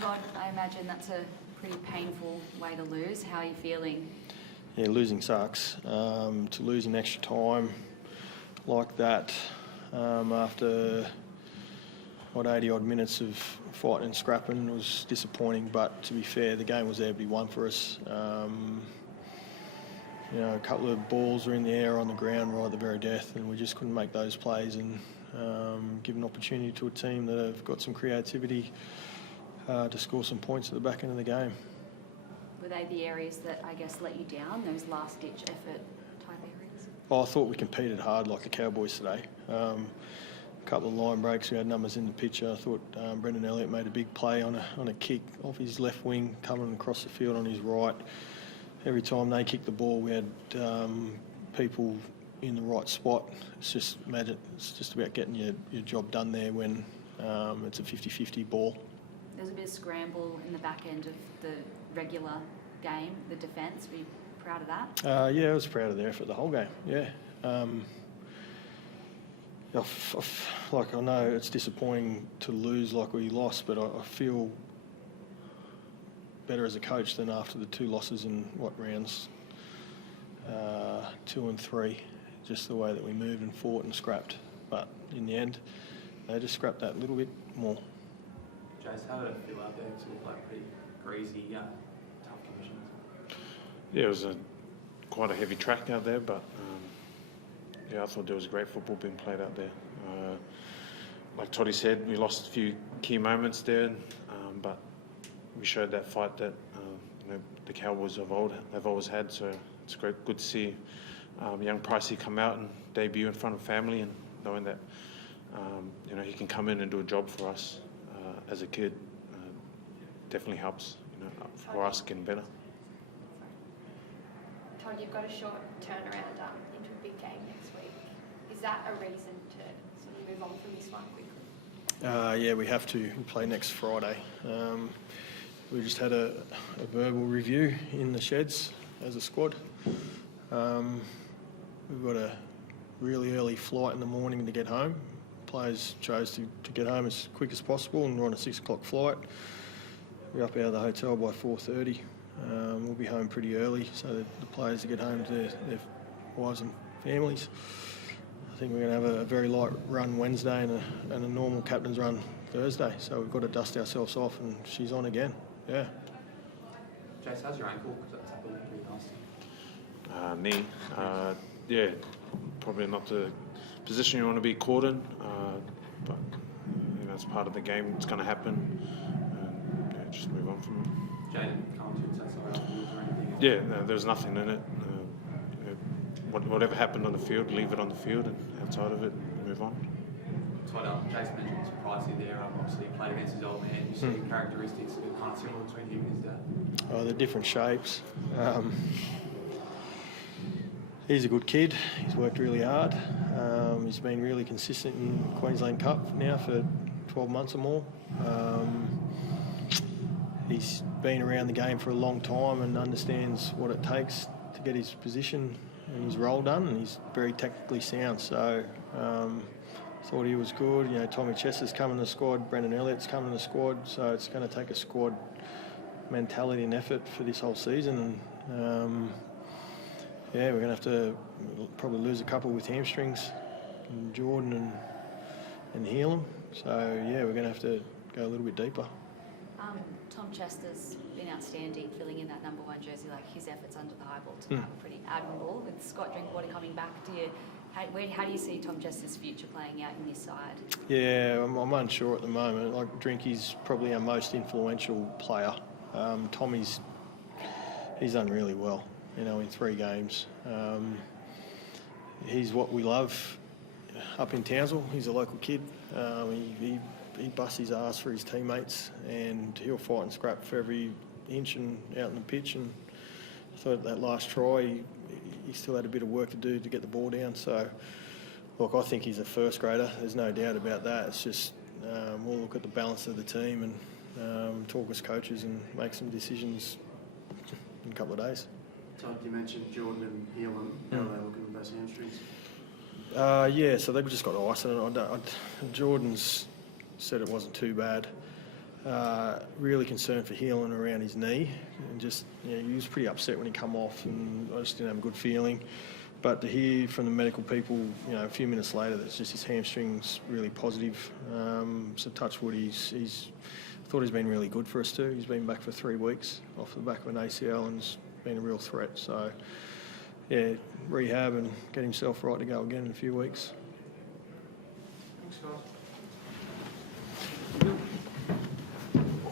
Todd, I imagine that's a pretty painful way to lose. How are you feeling? Yeah, losing sucks. To lose in extra time like that after 80 odd minutes of fighting and scrapping was disappointing. But to be fair, the game was there to be won for us. A couple of balls were in the air on the ground right at the very death, and we just couldn't make those plays and give an opportunity to a team that have got some creativity to score some points at the back end of the game. Were they the areas that, I guess, let you down, those last-ditch effort type areas? I thought we competed hard like the Cowboys today. A couple of line breaks, we had numbers in the picture. I thought Brendan Elliott made a big play on a kick off his left wing, coming across the field on his right. Every time they kicked the ball, we had people in the right spot. It's just about getting your job done there when it's a 50-50 ball. There was a bit of scramble in the back end of the regular game, the defence. Were you proud of that? Yeah, I was proud of their effort the whole game, yeah. I know it's disappointing to lose like we lost, but I feel better as a coach than after the two losses in rounds 2 and 3. Just the way that we moved and fought and scrapped. But in the end, they just scrapped that little bit more. Jace, how did it feel out there? It looked like pretty greasy, tough conditions. Yeah, it was quite a heavy track out there, but I thought there was great football being played out there. Like Toddy said, we lost a few key moments there, but we showed that fight that the Cowboys of old have always had. So it's good to see young Pricey come out and debut in front of family, and knowing that he can come in and do a job for us as a kid definitely helps for us getting better. Todd, you've got a short turnaround into a big game next week. Is that a reason to sort of move on from this one quickly? Yeah, we have to. We play next Friday. We just had a verbal review in the sheds as a squad. We've got a really early flight in the morning to get home. Players chose to get home as quick as possible, and we're on a 6 o'clock flight. We're up out of the hotel by 4:30. We'll be home pretty early so that the players get home to their wives and families. I think we're going to have a very light run Wednesday and a normal captain's run Thursday. So we've got to dust ourselves off, and she's on again. Yeah. Jace, how's your ankle? Because that's looking pretty nice. Knee. Yeah, probably not the position you want to be caught in, but it's part of the game. It's going to happen. Just move on from it. Jaden, can't you say something afterwards or anything? Yeah, no, there's nothing in it. Whatever happened on the field, leave it on the field, and outside of it, move on. Todd, Jace mentioned some Pricey there. Obviously, he played against his old man. You see characteristics that are kind of similar between him and his dad? Oh, they're different shapes. He's a good kid. He's worked really hard. He's been really consistent in Queensland Cup now for 12 months or more. He's been around the game for a long time and understands what it takes to get his position and his role done, and he's very technically sound. So thought he was good. Tommy Chester's coming to the squad, Brendan Elliott's coming to the squad, so it's going to take a squad mentality and effort for this whole season. And we're going to have to probably lose a couple with hamstrings, and Jordan and heal them. So we're going to have to go a little bit deeper. Tom Chester's been outstanding filling in that number 1 jersey. Like, his efforts under the high ball tonight were pretty admirable. With Scott Drinkwater coming back to you, how do you see Tom Chester's future playing out in this side? Yeah, I'm unsure at the moment. Like, Drinky's probably our most influential player. Tommy's done really well, in 3 games. He's what we love up in Townsville. He's a local kid. He busts his ass for his teammates, and he'll fight and scrap for every inch and out in the pitch. And I thought that last try, he still had a bit of work to do to get the ball down. So, look, I think he's a first grader. There's no doubt about that. It's just we'll look at the balance of the team and talk as coaches and make some decisions in a couple of days. Todd, you mentioned Jordan and Heelan. How are they looking with those hamstrings? So they've just got ice in it. Jordan's said it wasn't too bad. Really concerned for healing around his knee, and just he was pretty upset when he come off, and I just didn't have a good feeling. But to hear from the medical people, a few minutes later, that it's just his hamstring's really positive. So touch wood, he's thought he's been really good for us too. He's been back for 3 weeks off the back of an ACL and's been a real threat. So yeah, rehab and get himself right to go again in a few weeks. Thanks, guys.